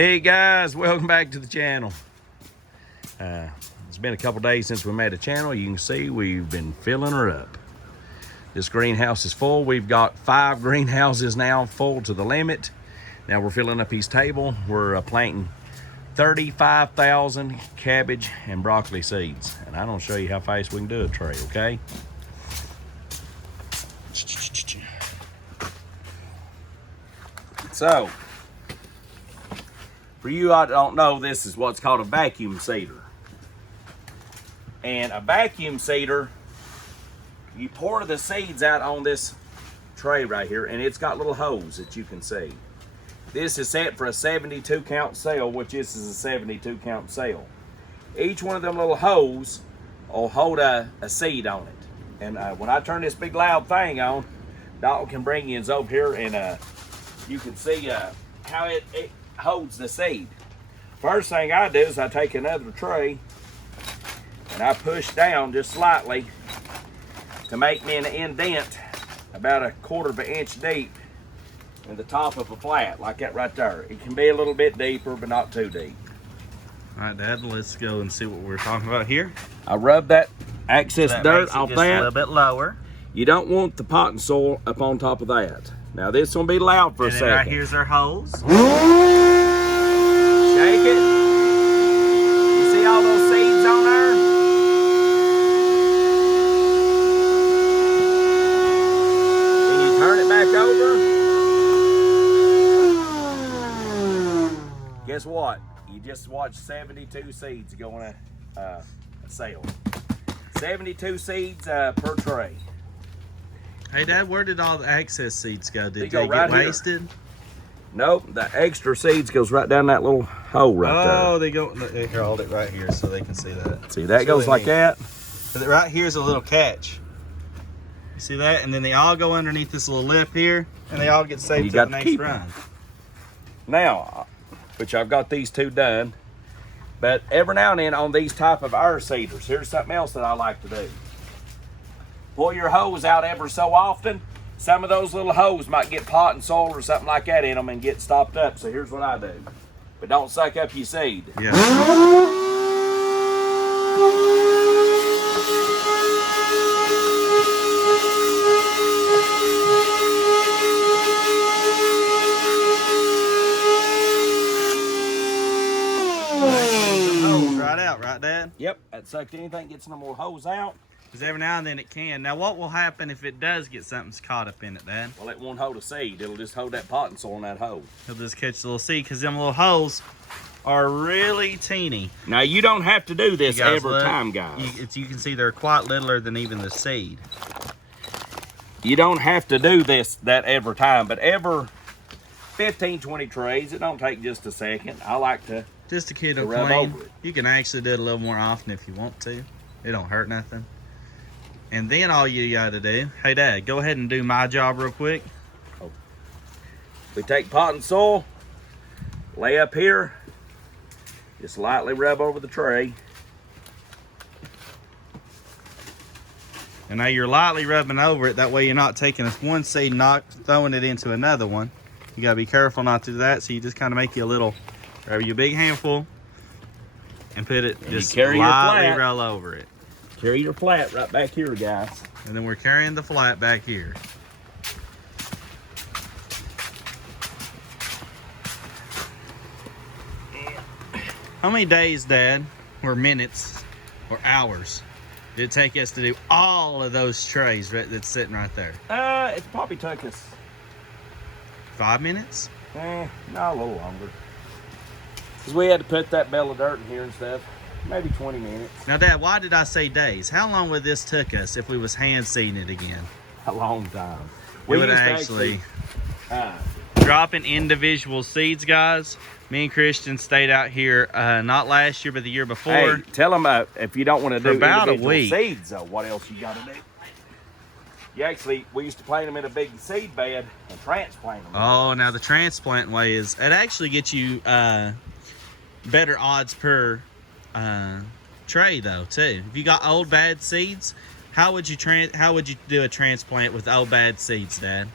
Hey guys, welcome back to the channel. It's been a couple days since we made a channel. You can see we've been filling her up. This greenhouse is full. We've got 5 greenhouses now full to the limit. Now we're filling up his table. We're planting 35,000 cabbage and broccoli seeds. And I'm gonna show you how fast we can do a tray, okay? So, for you that don't know, this is what's called a vacuum seeder. And a vacuum seeder, you pour the seeds out on this tray right here, and it's got little holes that you can see. This is set for a 72 count cell, which this is a 72 count cell. Each one of them little holes will hold a seed on it. And when I turn this big loud thing on, Doc can bring you over here and you can see how it holds the seed. First thing I do is I take another tray and I push down just slightly to make me an indent about 1/4 of an inch deep in the top of a flat, like that right there. It can be a little bit deeper, but not too deep. All right, Dad, let's go and see what we're talking about here. I rub that excess dirt off just a that. little bit lower. You don't want the potting soil up on top of that. Now this will be loud for a second. Right here's our holes. Shake it. You see all those seeds on there? Then you turn it back over. Guess what? You just watched 72 seeds go in a sale. 72 seeds per tray. Hey, Dad, where did all the excess seeds go? Did they go get right here. wasted? Nope, the extra seeds goes right down that little hole right there. Oh, they go. Here, hold it right here so they can see that. See, that goes like that. Right here's a little catch. You see that? And then they all go underneath this little lip here, and they all get saved to the next run. Now, which I've got these 2 done, but every now and then on these type of air seeders, here's something else that I like to do. Pull your hose out every so often. Some of those little holes might get pot and soil or something like that in them and get stopped up. So here's what I do. But don't suck up your seed. Yeah. Right out, right, Dad? Yep, that sucked anything, gets no more hose out. Because every now and then it can. Now, what will happen if it does get something caught up in it, Dad? Well, it won't hold a seed. It'll just hold that pot and soil in that hole. He'll just catch the little seed because them little holes are really teeny. Now, you don't have to do this every time, guys. You can see they're quite littler than even the seed. You don't have to do that every time, but every 15, 20 trays, it don't take just a second. I like to just to keep it rub clean. over it. You can actually do it a little more often if you want to. It don't hurt nothing. And then all you gotta do, hey Dad, go ahead and do my job real quick. Oh. We take pot and soil, lay up here, just lightly rub over the tray. And now you're lightly rubbing over it, that way you're not taking one seed and throwing it into another one. You gotta be careful not to do that, so you just kind of make you a little, grab your big handful and put it, and just lightly roll over it. Carry your flat right back here, guys. And then we're carrying the flat back here. How many days, Dad, or minutes, or hours did it take us to do all of those trays that's sitting right there? It probably took us 5 minutes? no, a little longer. Because we had to put that bale of dirt in here and stuff. Maybe 20 minutes. Now, Dad, why did I say days? How long would this took us if we was hand seeding it again? A long time. We would actually dropping individual seeds, guys. Me and Christian stayed out here not last year, but the year before. Hey, tell them if you don't want to do about individual a week. Seeds, though, what else you got to do? You actually, we used to plant them in a big seed bed and transplant them. Oh, now the transplant way is, it actually gets you better odds per tray though too. If you got old bad seeds, how would you do a transplant with old bad seeds, Dad?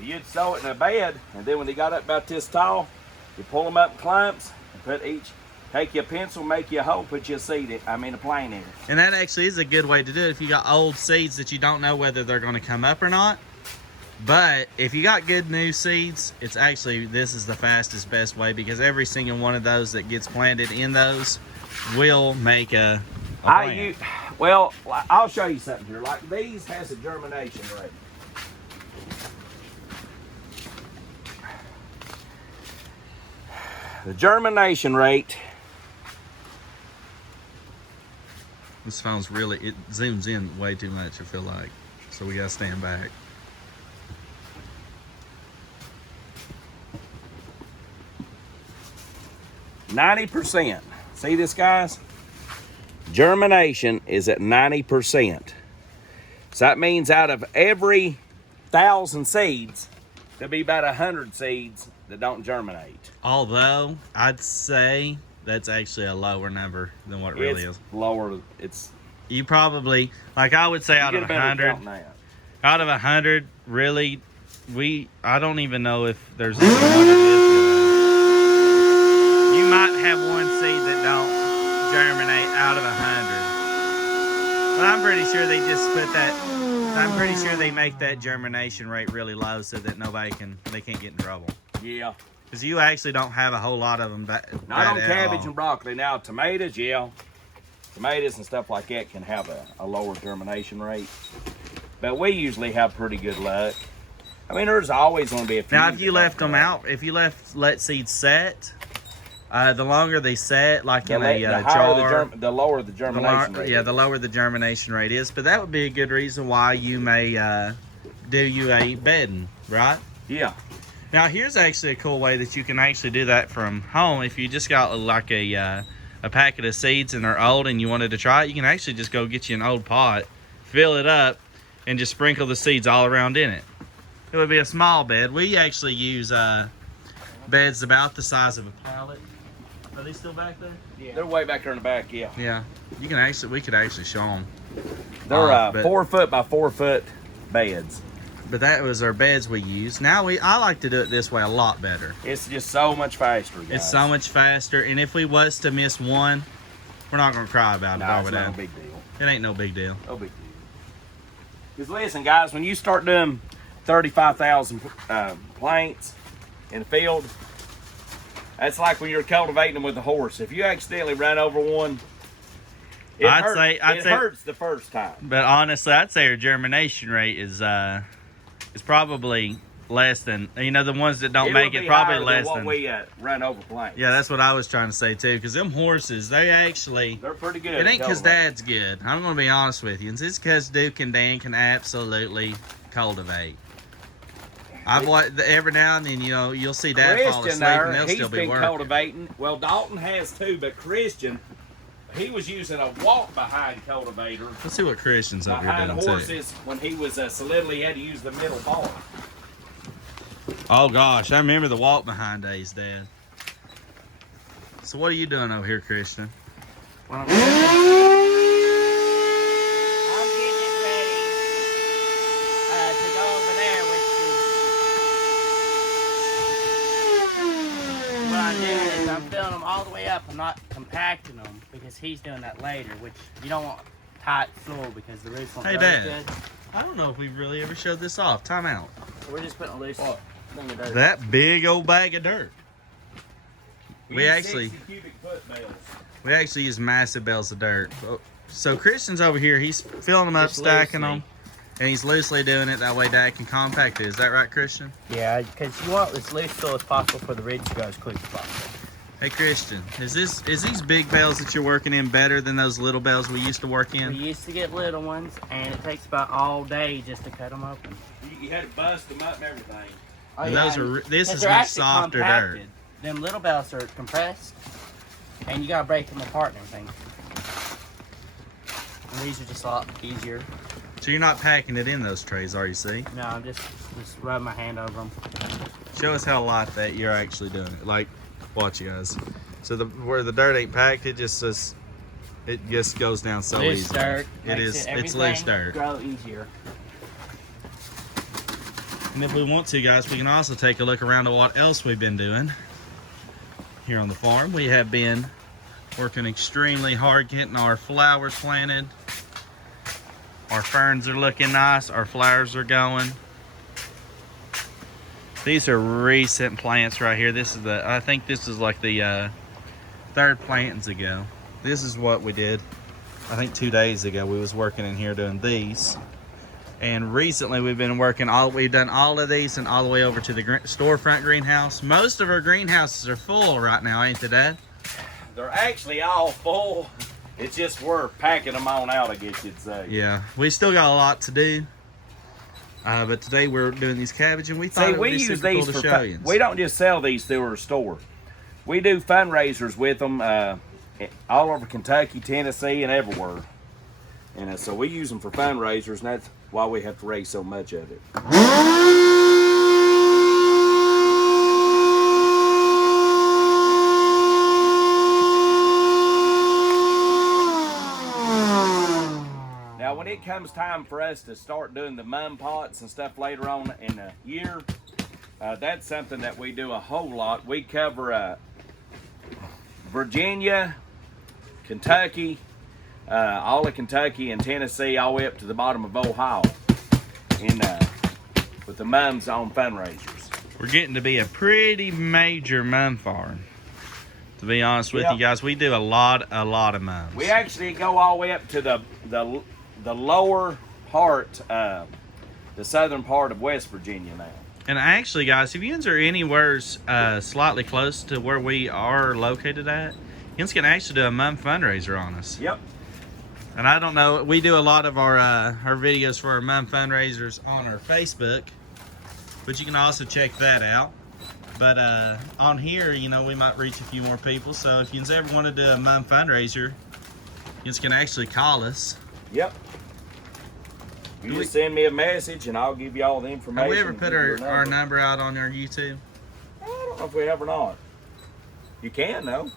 You'd sow it in a bed, and then when they got up about this tall, You pull them up in clumps and put each. Take your pencil, make you a hole, put your seed in. A plant in it. And that actually is a good way to do it if you got old seeds that you don't know whether they're going to come up or not. But if you got good new seeds, it's actually, this is the fastest, best way, because every single one of those that gets planted in those will make a plant. Well, I'll show you something here. Like these has a germination rate. The germination rate. This phone's really, it zooms in way too much, I feel like. So we gotta stand back. %. See this, guys? Germination is at 90%. So that means out of every 1,000 seeds, there'll be about 100 seeds that don't germinate. Although, I'd say that's actually a lower number than what it really is. Lower, it's... You probably, like I would say out of 100, really, I don't even know if there's even one that is good. You might have one seed that don't germinate out of 100. But I'm pretty sure they just put that, I'm pretty sure they make that germination rate really low so that they can't get in trouble. Yeah. Because you actually don't have a whole lot of them. Not on cabbage and broccoli. Now, tomatoes, yeah. Tomatoes and stuff like that can have a lower germination rate. But we usually have pretty good luck. There's always going to be a few. Now, if you left them out, if you let seeds set, the longer they set, like in a jar, the lower the germination rate. Yeah, the lower the germination rate is. But that would be a good reason why you may do you a bedding, right? Yeah. Now, here's actually a cool way that you can actually do that from home. If you just got like a packet of seeds and they're old and you wanted to try it, you can actually just go get you an old pot, fill it up, and just sprinkle the seeds all around in it. It would be a small bed. We actually use beds about the size of a pallet. Are they still back there? Yeah. They're way back there in the back, yeah. Yeah. We could actually show them. They're 4 foot by 4 foot beds. But that was our beds we used. Now I like to do it this way a lot better. It's just so much faster, guys. It's so much faster, and if we was to miss one, we're not gonna cry about it. No, it's not a big deal. It ain't no big deal. No big deal. Because listen, guys, when you start doing 35,000 plants in the field, that's like when you're cultivating them with a horse. If you accidentally run over one, it hurts the first time. But honestly, I'd say our germination rate is probably less than, the ones that don't make it, probably less than what we run over plants. Yeah, that's what I was trying to say too, because them horses, they're pretty good. It ain't because Dad's good. I'm going to be honest with you. It's because Duke and Dan can absolutely cultivate. Every now and then, you'll see Dad fall asleep and they'll still be working. He's been cultivating. Well, Dalton has too, but Christian, he was using a walk-behind cultivator. Let's see what Christian's up here doing behind horses when he was so little, he had to use the middle bar. Oh gosh, I remember the walk-behind days, Dad. So what are you doing over here, Christian? Well, I'm getting it ready to go over there, which is what I'm doing is I'm filling them all the way up. I'm not compacting them because he's doing that later, which you don't want tight soil because the roots won't grow Dad, good. I don't know if we've really ever showed this off. Time out. So we're just putting a loose thing of dirt. That big old bag of dirt. We actually 60 cubic foot bales. We actually use massive bales of dirt. So Christian's over here. He's filling them up, Just stacking loosely. them, and he's loosely doing it. That way Dad can compact it. Is that right, Christian? Yeah, because you want as loose soil as possible for the roots to go as quick as possible. Hey Christian, is these big bales that you're working in better than those little bales we used to work in? We used to get little ones, and it takes about all day just to cut them open. You had to bust them up and everything. Oh, And yeah, this is they're much actually softer compacted. dirt. Them little bales are compressed, and you gotta break them apart and everything. And these are just a lot easier. So you're not packing it in those trays, are you? See? No, I'm just rubbing my hand over them. Show us how light that you're actually doing it. Like, watch you guys. So where the dirt ain't packed, it just goes down so Loose easy. dirt. It's loose dirt. Grow easier. And if we want to, guys, we can also take a look around at what else we've been doing. here on the farm. We have been working extremely hard getting our flowers planted. Our ferns are looking nice. Our flowers are going. These are recent plants right here. This is I think this is like the third plantings ago. This is what we did, I think 2 days ago. We was working in here doing these. And recently we've been working we've done all of these and all the way over to the storefront greenhouse. Most of our greenhouses are full right now, ain't they, Dad? They're actually all full. It's just we're packing them on out, I guess you'd say. Yeah, we still got a lot to do. But today we're doing these cabbage, and we thought it would be super cool to show you. We don't just sell these through our store. We do fundraisers with them all over Kentucky, Tennessee, and everywhere. And so we use them for fundraisers, and that's why we have to raise so much of it. Now, when it comes time for us to start doing the mum pots and stuff later on in the year, that's something that we do a whole lot. We cover Virginia, Kentucky, all of Kentucky and Tennessee, all the way up to the bottom of Ohio, with the mums on fundraisers. We're getting to be a pretty major mum farm. To be honest with you guys, we do a lot of mums. We actually go all the way up to the lower part, the southern part of West Virginia now. And actually, guys, if you are anywhere slightly close to where we are located at, you can actually do a mum fundraiser on us. Yep. And I don't know, we do a lot of our videos for our mum fundraisers on our Facebook, but you can also check that out. But on here, you know, we might reach a few more people. So if you ever want to do a mum fundraiser, you can actually call us. Yep. You just send me a message and I'll give you all the information. Have we ever put our number out on our YouTube? I don't know if we have or not. You can, though.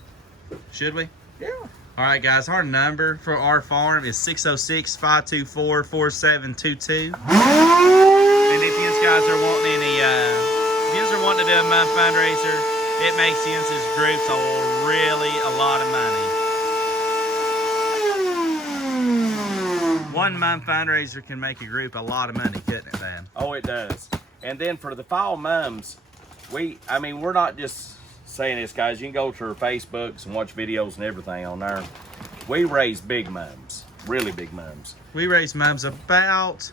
Should we? Yeah. All right, guys, our number for our farm is 606-524-4722. And if you guys are wanting any, if you are wanting to do a mum fundraiser, it makes you groups a lot of money. One mum fundraiser can make a group a lot of money, couldn't it, Dad? Oh, it does. And then for the fall mums, we're not just saying this, guys. You can go to our Facebooks and watch videos and everything on there. We raise big mums, really big mums. We raise mums about,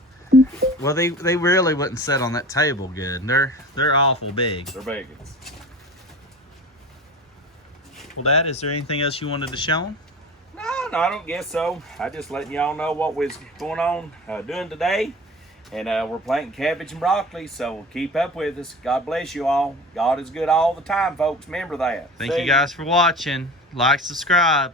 well, they really wouldn't sit on that table good. They're awful big. They're big. Well, Dad, is there anything else you wanted to show them? No, I don't guess so. I just letting y'all know what was going on doing today. And we're planting cabbage and broccoli, so keep up with us. God bless you all. God is good all the time, folks. Remember that. Thank you guys for watching. Like, subscribe.